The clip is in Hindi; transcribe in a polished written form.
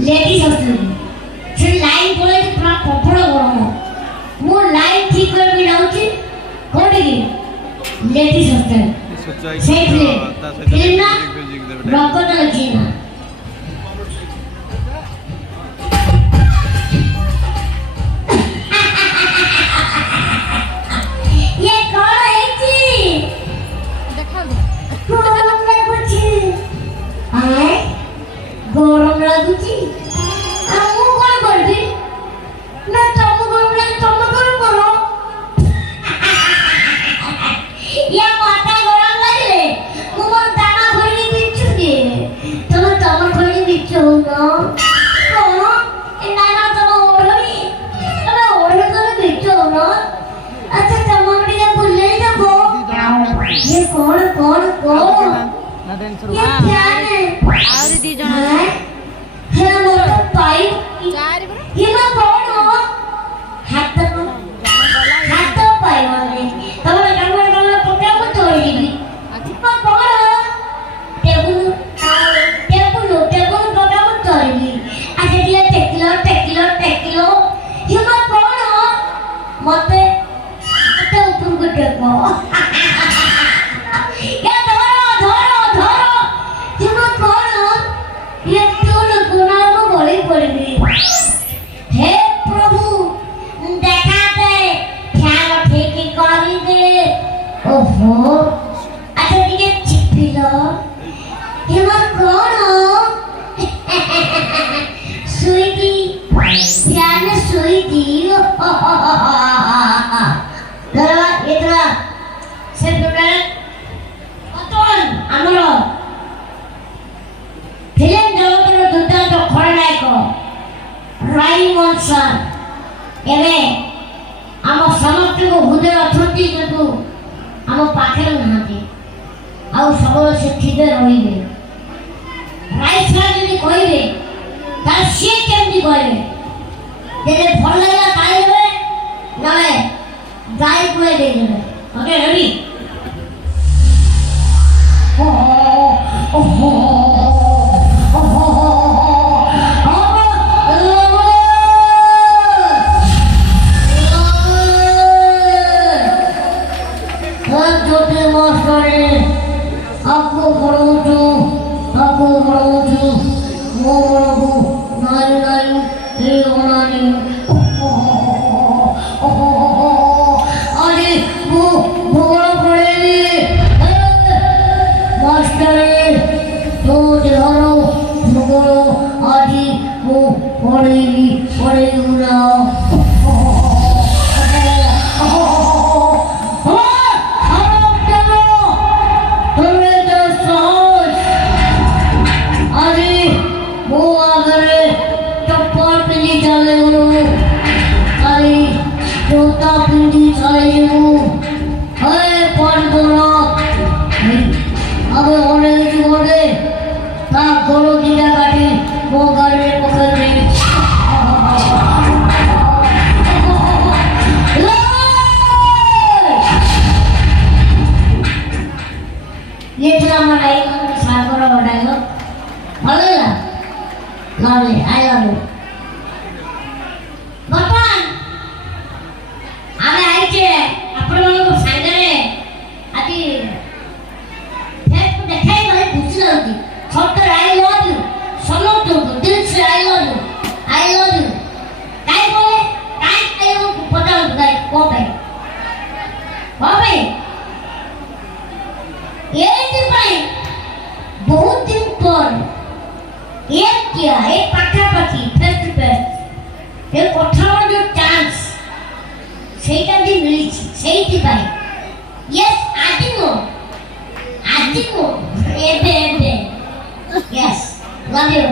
लेडीज हॉस्टल से लाइन पड़े पूरा कपड़ा गरम मो लाइन ठीक कर भी लाउची कोठी लेडीज हॉस्टल से फिल्म ना रॉकेट लगी ना ये कौन है जी देखा गरम लाଗୁଛି आए गरम लाଗୁଛି আমু কোন করবি না তমু গরম লাগে তমু গরম করো ইয়া মাথা গরম লাগলে মুমন দানা ভরি দিচ্ছু দিয়ে তুমি তমু ভরি দিচ্ছ না কোন এ নানা তমু ওড়ি তবে ওড়ি করে দিচ্ছ না আচ্ছা তমু দিয়ে ভুলে যাব ये कौन कौन कौन ना टेंशन ये क्या है और दी जण है मोर पाई चार बरे ये ना कौन हो हाथ पाई वाले तमरे गंगोर पक्का को तोड़ी दी अच्छा कौन हो टेबल पक्का को तोड़ी दी अच्छा दिया टेकिलो ये ना कौन हो मते ऊपर को टेको हे प्रभु देखा दे ख्याल ठीक करी दे ओहो अच्छा दिके चिपिलो ये मत कौन सुईदी ध्यान सुईदी धरवा इधर से दुकान कतन हमरो फिल्म जगतर दुर्दांत खलनायक राइमन सर एवे आम समस्त को हृदय अछंती किंतु आम पाखे नहांती आउ सबल से थिबे रहिबे राइट सर जदि कहिबे ता से केमति कहिबे जेते भल लागला ताई देबे नले गाय कुए दे देबे ओके रेडी ओहो aku meruju morabu nari leonani adi bu bora pade master to jaro bora adi bu pade una जोता पिंडी चले जू अरे पढ़ बोला अबे होने की बोले ना करो दिया गाड़ी वो गाड़ी पकड़ ले ये चला मनाई सागर बनाएगा भले ना लाले आया लो बपान आमे आइचे आपण लोग सांगरे आदि फेस को देखाई गले खुशी लगती छोट आई लव यू समझ दो दिल से आई लव यू काई बोले काई आयो पता गई को पे ये भाई बहुत दिन पर ये किया एक पाखापाखी फेस टू फेस ये कथार जो चांस সেইটা দি মিলিছি সেইটি পাই यस আদিমো এবে यस लव यू